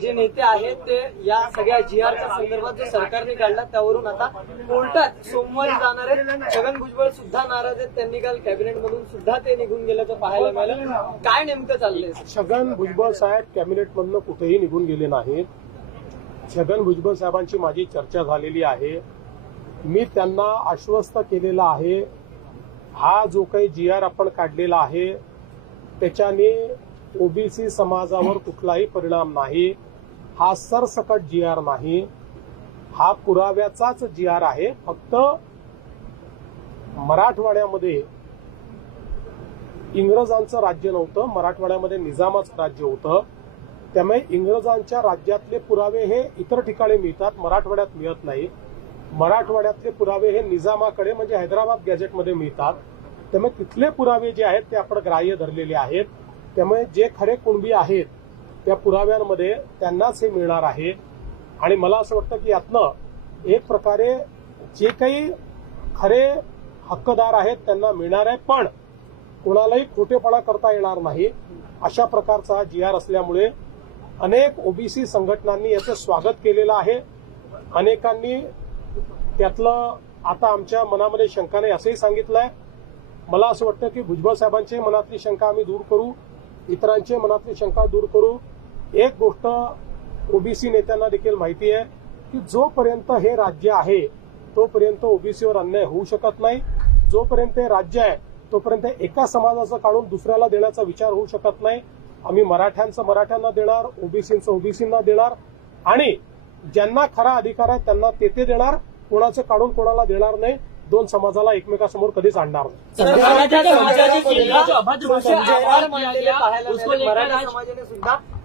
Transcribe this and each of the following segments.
जे नेते आहेत ते या सगळ्या जी आरच्या संदर्भात जो सरकारने काढला त्यावरून आता कोर्टात सोमवारी जाणार आहेत. छगन भुजबळ सुद्धा नाराज आहेत. त्यांनी काल कॅबिनेट मधून सुद्धा ते निघून गेल्याचं पाहायला मिळालं काय नेमकं चाललंय? छगन भुजबळ साहेब कॅबिनेटमधनं कुठेही निघून गेले नाहीत. छगन भुजबळ साहेबांची माझी चर्चा झालेली आहे. मी त्यांना आश्वस्त केलेलं आहे. हा जो काही जी आर आपण काढलेला आहे त्याच्याने ओबीसी समाजावर कुठलाही परिणाम नाही. हा सरसकट जी आर नाही. हा पुराव्याचाच जी आर आहे. फक्त मराठवाड्यामध्ये इंग्रजांचं राज्य नव्हतं. मराठवाड्यामध्ये निजामाचं राज्य होतं. त्यामुळे इंग्रजांच्या राज्यातले पुरावे हे इतर ठिकाणी मिळतात. मराठवाड्यात मिळत नाही. मराठवाड्यातले पुरावे हे निजामाकडे म्हणजे हैदराबाद गॅजेटमध्ये मिळतात. त्यामुळे तिथले पुरावे जे आहेत ते आपण ग्राह्य धरलेले आहेत. त्यामुळे जे खरे कुणबी आहेत त्या पुराव्यांमध्ये त्यांनाच हे मिळणार आहे. आणि मला असं वाटतं की यातनं एक प्रकारे जे काही खरे हक्कदार आहेत त्यांना मिळणार आहे पण कोणालाही खोटेपणा करता येणार नाही. अशा प्रकारचा हा जी आर असल्यामुळे अनेक ओबीसी संघटनांनी याचं स्वागत केलेलं आहे. अनेकांनी त्यातलं आता आमच्या मनामध्ये शंका नाही असंही सांगितलंय. मला असं वाटतं की भुजबळ साहेबांची मनातली शंका आम्ही दूर करू इतरांची मनातली शंका दूर करू. एक गोष्ट ओबीसी नेत्यांना देखील माहिती आहे की जोपर्यंत हे राज्य आहे तोपर्यंत ओबीसीवर अन्याय होऊ शकत नाही. जोपर्यंत हे राज्य आहे तोपर्यंत एका समाजाचं काढून दुसऱ्याला देण्याचा विचार होऊ शकत नाही. आम्ही मराठ्यांचं मराठ्यांना देणार ओबीसीचं ओबीसींना देणार आणि ज्यांना खरा अधिकार आहे त्यांना ते ते देणार. कोणाचं काढून कोणाला देणार नाही दोन समाजाला एकमेकासमोर कधीच आणणार नाही.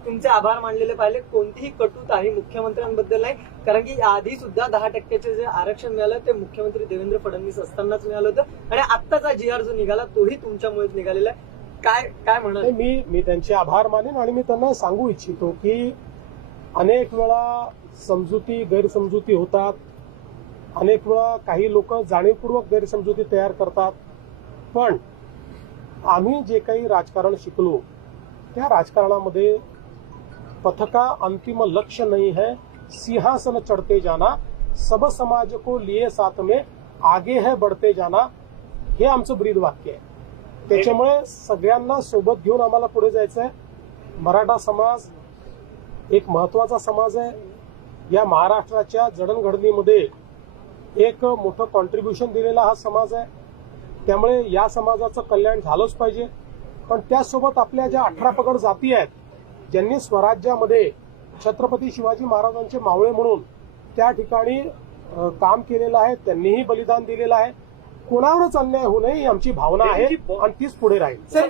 तुमचे आभार मानलेले पाहिले. कोणतीही कटुता ही मुख्यमंत्र्यांबद्दल नाही. कारण की आधी सुद्धा दहा टक्क्याचे जे आरक्षण मिळालं ते मुख्यमंत्री देवेंद्र फडणवीस असतानाच मिळालं होतं. आणि आत्ताचा जी आर जो निघाला तोही तुमच्यामुळेच निघालेला आहे. काय काय म्हणाल? मी मी त्यांचे आभार मानेन आणि मी त्यांना सांगू इच्छितो की अनेक वेळा समजुती गैरसमजुती होतात. अनेक वेळा काही लोक जाणीवपूर्वक गैरसमजुती तयार करतात. पण आम्ही जे काही राजकारण शिकलो त्या राजकारणामध्ये पथका अंतिम लक्ष्य नहीं है। सिंहासन चढ़ते जाना सब समाज को लिए साथ में आगे है बढ़ते जाना हे आमचं ब्रीद वाक्य आहे। त्याच्यामुळे सगळ्यांना सोबत घेऊन आम्हाला पुढे जायचं आहे मराठा समाज एक महत्त्वाचा समाज आहे. या महाराष्ट्राच्या जडणघडणीमध्ये एक मोठं कॉन्ट्रीब्युशन दिलेला हा समाज आहे. त्यामुळे या समाजाचं कल्याण झालंच पाहिजे. पण त्यासोबत आपल्या ज्या अठरा पगड जाती आहेत ज्यांनी स्वराज्यामध्ये छत्रपती शिवाजी महाराजांचे मावळे म्हणून त्या ठिकाणी काम केलेलं आहे त्यांनीही बलिदान दिलेलं आहे. कोणावरच अन्याय होऊ नये ही आमची भावना आहे आणि तीच पुढे राहील. सर